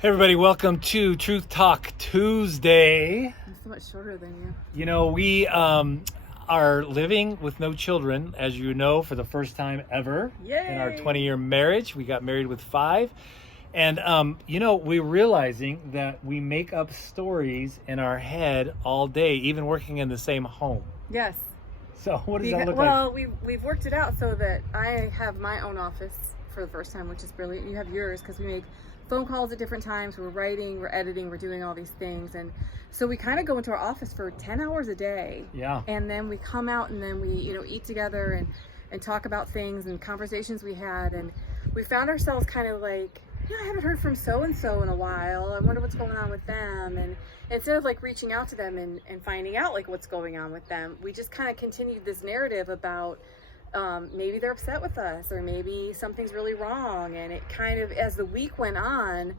Hey everybody, welcome to Truth Talk Tuesday. I'm so much shorter than you. You know, we are living with no children, as you know, for the first time ever. Yay! In our 20-year marriage. We got married with 5. And, we're realizing that we make up stories in our head all day, even working in the same home. Yes. So what does that look like? Well, we've worked it out so that I have my own office for the first time, which is brilliant. You have yours because we make phone calls at different times. We're writing, we're editing, we're doing all these things. And so we kind of go into our office for 10 hours a day. Yeah. And then we come out and then we, eat together and talk about things and conversations we had. And we found ourselves kind of like, I haven't heard from so-and-so in a while. I wonder what's going on with them. And instead of like reaching out to them and finding out like what's going on with them, we just kind of continued this narrative about maybe they're upset with us or maybe something's really wrong. And it kind of, as the week went on,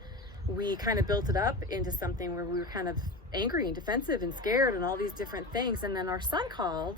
we kind of built it up into something where we were kind of angry and defensive and scared and all these different things. And then our son called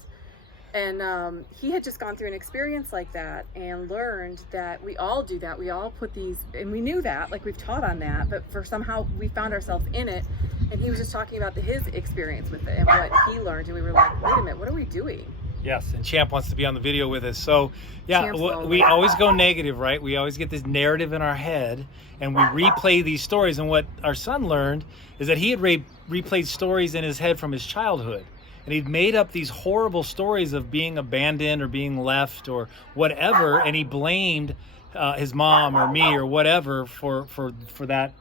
and he had just gone through an experience like that and learned that we all do that. We all put these, and we knew that, like we've taught on that, but for somehow we found ourselves in it. And he was just talking about his experience with it and what he learned. And we were like, wait a minute, what are we doing? Yes, and Champ wants to be on the video with us. So, yeah, Champ's we always go negative, right? We always get this narrative in our head, and we replay these stories. And what our son learned is that he had replayed stories in his head from his childhood. And he'd made up these horrible stories of being abandoned or being left or whatever, and he blamed his mom or me or whatever for that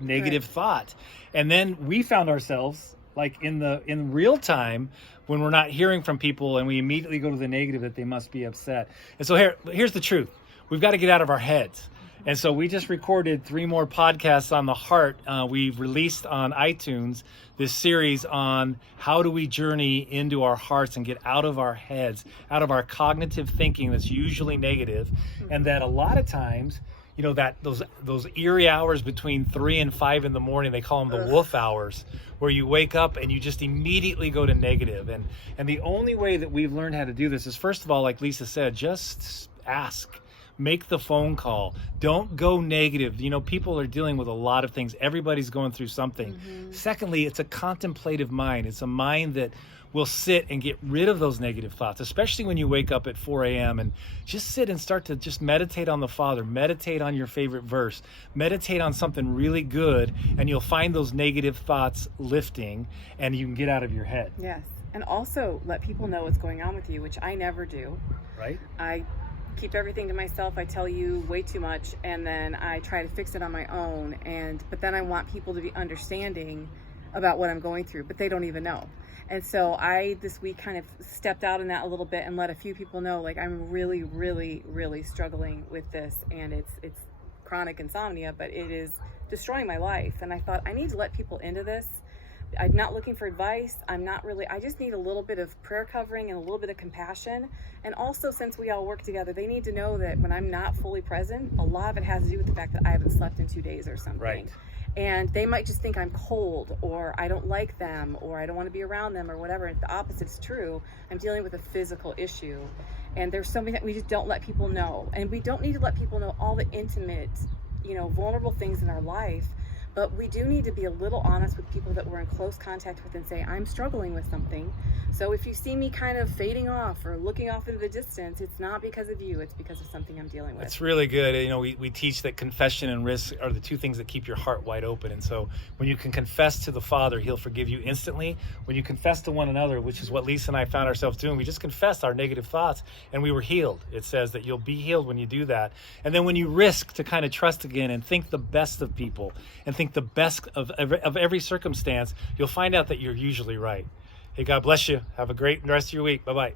negative thought. And then we found ourselves like in real time when we're not hearing from people and we immediately go to the negative that they must be upset. And so here's the truth. We've got to get out of our heads. And so we just recorded 3 more podcasts on the heart. We've released on iTunes this series on how do we journey into our hearts and get out of our heads, out of our cognitive thinking that's usually negative, and that a lot of times, that those eerie hours between 3 and 5 in the morning, they call them the wolf hours, where you wake up and you just immediately go to negative. And the only way that we've learned how to do this is, first of all, like Lisa said, just ask. Make the phone call. Don't go negative. People are dealing with a lot of things. Everybody's going through something. Mm-hmm. Secondly, it's a contemplative mind. It's a mind that will sit and get rid of those negative thoughts, especially when you wake up at 4 a.m. and just sit and start to just meditate on the Father, meditate on your favorite verse, meditate on something really good, and you'll find those negative thoughts lifting and you can get out of your head. Yes. And also let people know what's going on with you, which I never do. Right? I keep everything to myself. I tell you way too much, and then I try to fix it on my own. But then I want people to be understanding about what I'm going through, but they don't even know. And so I this week kind of stepped out in that a little bit and let a few people know, like, I'm really, really, really struggling with this, and it's chronic insomnia, but it is destroying my life. And I thought I need to let people into this. I'm not looking for advice. I just need a little bit of prayer covering and a little bit of compassion. And also, since we all work together, they need to know that when I'm not fully present, a lot of it has to do with the fact that I haven't slept in 2 days or something. Right. And they might just think I'm cold or I don't like them or I don't want to be around them or whatever. And the opposite's true. I'm dealing with a physical issue. And there's so many that we just don't let people know. And we don't need to let people know all the intimate, vulnerable things in our life. But we do need to be a little honest with people that we're in close contact with and say, I'm struggling with something. So if you see me kind of fading off or looking off into the distance, it's not because of you, it's because of something I'm dealing with. It's really good. We teach that confession and risk are the 2 things that keep your heart wide open. And so when you can confess to the Father, He'll forgive you instantly. When you confess to one another, which is what Lisa and I found ourselves doing, we just confessed our negative thoughts and we were healed. It says that you'll be healed when you do that. And then when you risk to kind of trust again and think the best of people and think the best of every circumstance, you'll find out that you're usually right. Hey, God bless you. Have a great rest of your week. Bye-bye.